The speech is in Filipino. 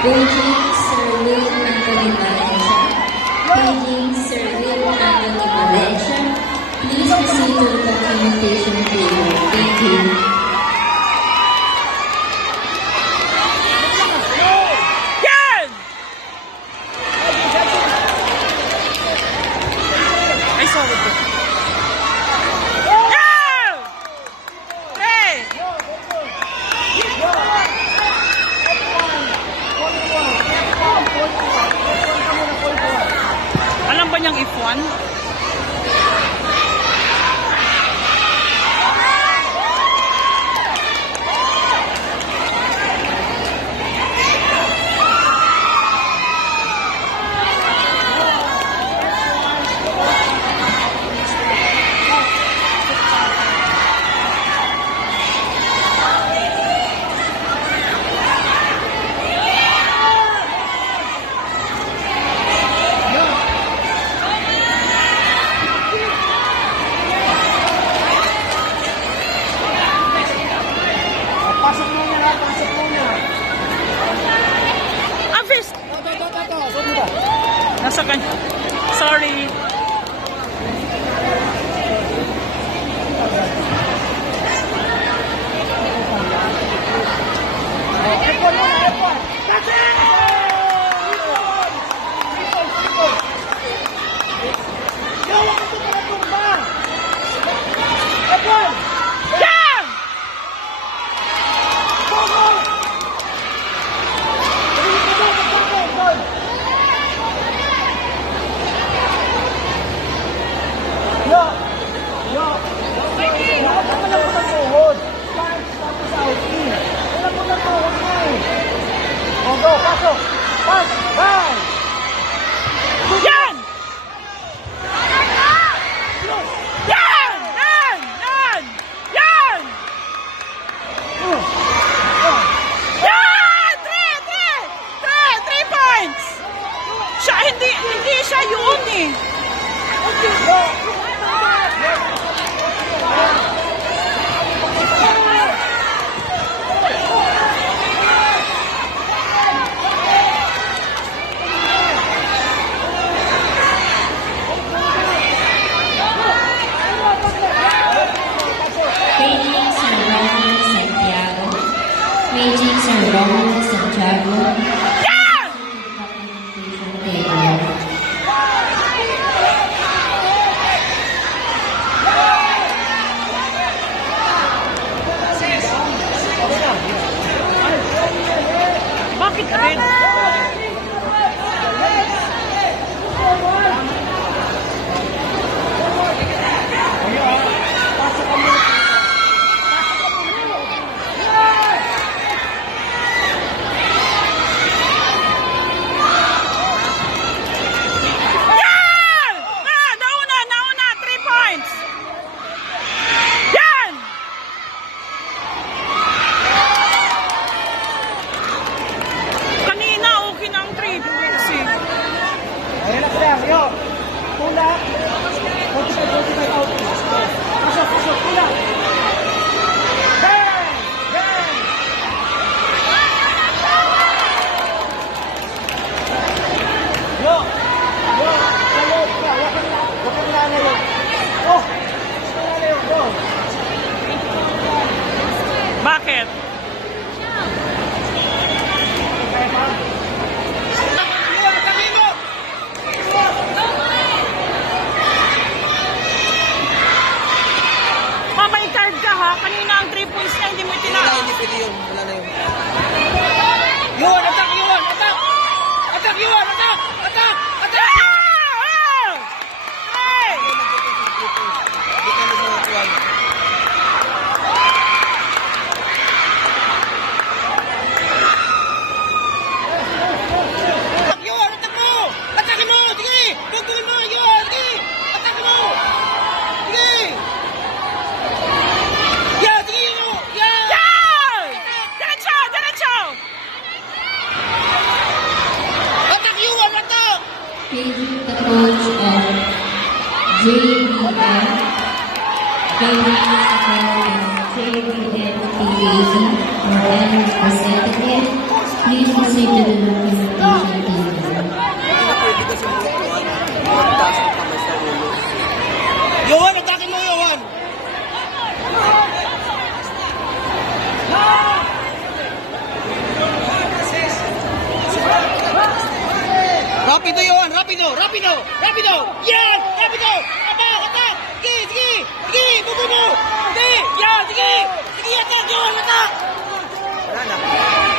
Beijing Sir Will Anthony Valencia. Beijing Sir Will Anthony Valencia. Please proceed to the documentation table. Thank you. Alam ba niyang F1? Nasa kanya. Sorry. Yan! Yan! Yan! Yan! Yan! Yan! 3 points! Siya, hindi siya yun eh. Beijing Sir Romulo Santiago. Yan! Table. Bakit red? Bakit? Mamay card ka ha? Kanina ang 3 points na hindi mo itinala. Hindi pwede yun. Wala na yun. Yun! Attack! Yun! Attack! Attack! Yun! Attack! Attack! Attack! Hey! Hindi ka nagmamakuhan. Attack! Yun! Attack mo! Attack mo! Sige! Tugtugin mo! Yun! Sige! Attack mo! Sige! Yeah! Sige mo! Yeah! Yan! Diretso! Diretso! Attack yun! Attack! Beijing, the coach of JBM. Beijing is JBM PAZ, or N representative. Please proceed to the documentation table. Pwede kasi mutuan. Magtaas ang kamay sa ulo. Yohan, atakin mo, Yohan! Rapido, Yohan! Rapido! Rapido! Rapido! Yan! Rapido! Atak! Atak! Sige! Sige! Sige! Bubuno! Sige! Yan! Sige! Sige! Atak! Yohan! Atak! Wala na.